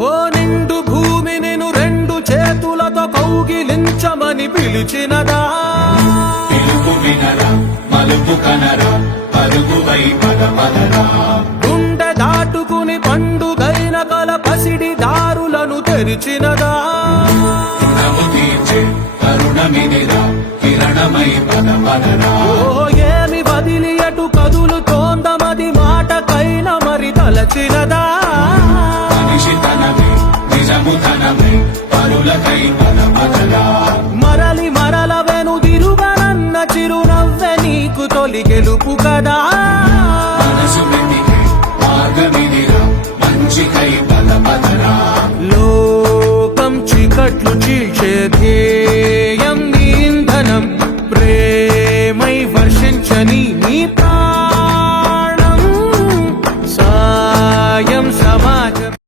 ఓ నిండు భూమి నిన్ను రెండు చేతులతో కౌగిలించమని పిలిచినదా పిలుపు వినరా మలుపు కనరా పరుగువై పద పదరా గుండె దాటుకుని పండుగైన కల పసిడి దారులను తెరిచినదా రుణము తీర్చే కరుణమిదిరా కిరణమై పద పదరా ఓ ఏమి వదిలి అటు కదులుతోందమది మాటకైన మరి తలచినదా మనిషి తనమే నిజము తనమే పరులకై పద పదరా మరలి మరల వెనుదిరుగనన్న చిరునవ్వె నీకు తొలి గెలుపు కదా మనసు వెతికే మార్గమిదిరా మంచికై పద పదరా లోకం చీకట్లు చీల్చే ధ్యేయం నీ ఇంధనం ప్రేమై వర్షించని